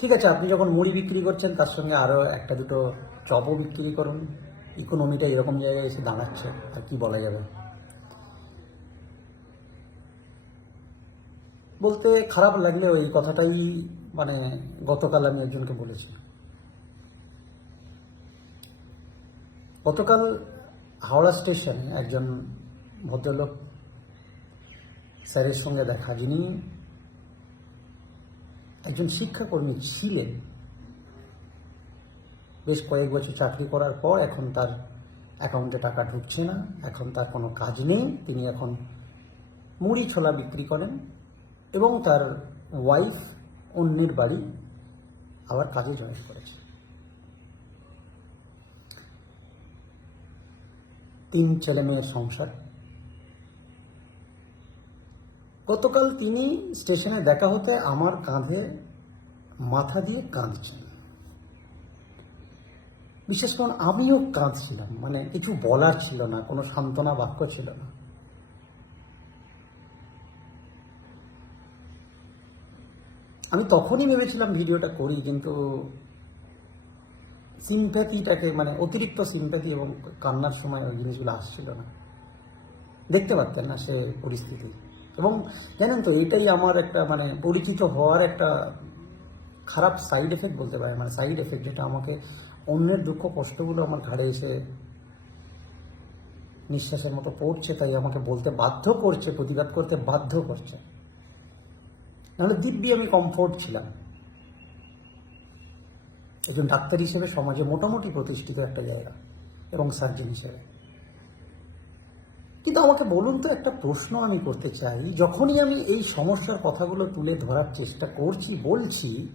ঠিক আছে, আপনি যখন মুড়ি বিক্রি করছেন, তার সঙ্গে আরও একটা দুটো চপও বিক্রি করুন। ইকোনমিটা এরকম জায়গায় এসে দাঁড়াচ্ছে, আর কি বলা যাবে? বলতে খারাপ লাগলেও এই কথাটাই মানে গতকাল আমি একজনকে বলেছি। গতকাল হাওড়া স্টেশনে একজন ভদ্রলোক স্যারের সঙ্গে দেখা, যিনি একজন শিক্ষাকর্মী ছিলেন। বেশ কয়েক বছর চাকরি করার পর এখন তার অ্যাকাউন্টে টাকা ঢুকছে না, এখন তার কোনো কাজ নেই, তিনি এখন মুড়ি ছোলা বিক্রি করেন এবং তার ওয়াইফ অন্যের বাড়ি আবার কাজে জয়েন করেছে। তিন ছেলে মেয়ের সংসার। গতকাল তিনি স্টেশনে দেখা হতে আমার কাঁধে মাথা দিয়ে কাঁদছেন বিশেষ করে আমিও কাঁদছিলাম মানে কিছু বলার ছিল না, কোনো সান্ত্বনা বাক্য ছিল না। আমি তখনই ভেবেছিলাম ভিডিওটা করি, কিন্তু সিম্প্যাথিটাকে মানে অতিরিক্ত সিম্প্যাথি এবং কান্নার সময় ওই জিনিসগুলো আসছিল না। দেখতে পারতেন না সে পরিস্থিতি। এবং জানেন তো, এটাই আমার একটা মানে পরিচিত হওয়ার একটা খারাপ সাইড এফেক্ট বলতে পারে মানে সাইড এফেক্ট যেটা আমাকে অন্যের দুঃখ কষ্টগুলো আমার ঘাড়ে এসে নিঃশ্বাসের মতো পড়ছে, তাই আমাকে বলতে বাধ্য করছে, প্রতিবাদ করতে বাধ্য করছে। নাহলে দিব্যি আমি কমফোর্ট ছিলাম। একজন ডাক্তার হিসেবে সমাজে মোটামুটি প্রতিষ্ঠিত একটা জায়গা এবং সার্জন হিসেবে। কিন্তু আমাকে বলুন তো একটা প্রশ্ন আমি করতে চাই। যখনই আমি এই সমস্যার কথাগুলো তুলে ধরার চেষ্টা করছি, বলছি,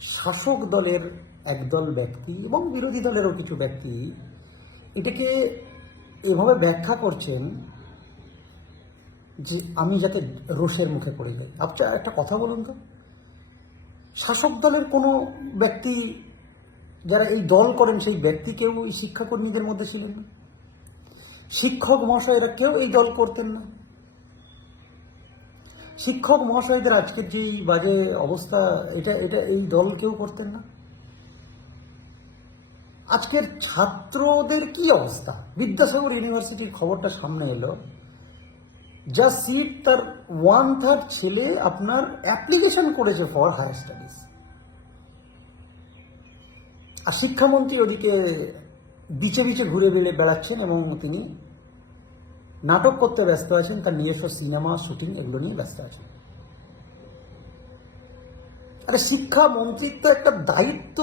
শাসক দলের একদল ব্যক্তি এবং বিরোধী দলেরও কিছু ব্যক্তি এটাকে এভাবে ব্যাখ্যা করছেন যে আমি যাতে রোষের মুখে পড়ে যাই। আপনার একটা কথা বলুন তো। শাসক দলের কোনো ব্যক্তি, যারা এই দল করেন, সেই ব্যক্তি কেউ শিক্ষাকর্মীদের মধ্যে ছিলেন না? শিক্ষক মহাশয়েরা কেউ এই দল করতেন না। শিক্ষক মহাশয়দের আজকের যে বাজে অবস্থা, এটা এটা এই দল কেউ করতেন না। আজকের ছাত্রদের কি অবস্থা? বিদ্যাসাগর ইউনিভার্সিটির খবরটা সামনে এলো। যা সিট তার ওয়ান থার্ড ছেলে আপনার অ্যাপ্লিকেশন করেছে ফর হায়ার স্টাডিজ আর শিক্ষামন্ত্রী ওদিকে বিচে বিচে ঘুরে বেড়ে বেড়াচ্ছেন এবং তিনি নাটক করতে ব্যস্ত আছেন, তার নিজস্ব সিনেমা, শুটিং এগুলো নিয়ে ব্যস্ত আছেন। আরে শিক্ষা মন্ত্রীর তো একটা দায়িত্ব।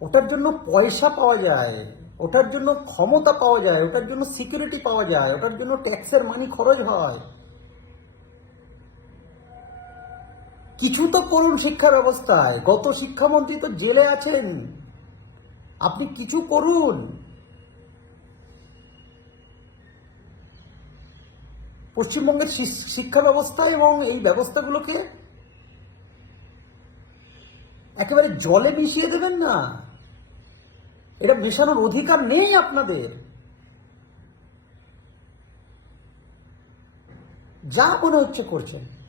ওটার জন্য পয়সা পাওয়া যায়, ওটার জন্য ক্ষমতা পাওয়া যায়, ওটার জন্য সিকিউরিটি পাওয়া যায়, ওটার জন্য ট্যাক্সের মানি খরচ হয়। কিছু তো করুন শিক্ষা ব্যবস্থায়। গত শিক্ষামন্ত্রী তো জেলে আছেন। আপনি কিছু করুন। পশ্চিমবঙ্গের শিক্ষা ব্যবস্থা এবং এই ব্যবস্থাগুলোকে একেবারে জলে মিশিয়ে দেবেন না। এটা মেশানোর অধিকার নেই আপনাদের। যা মনে হচ্ছে করছেন।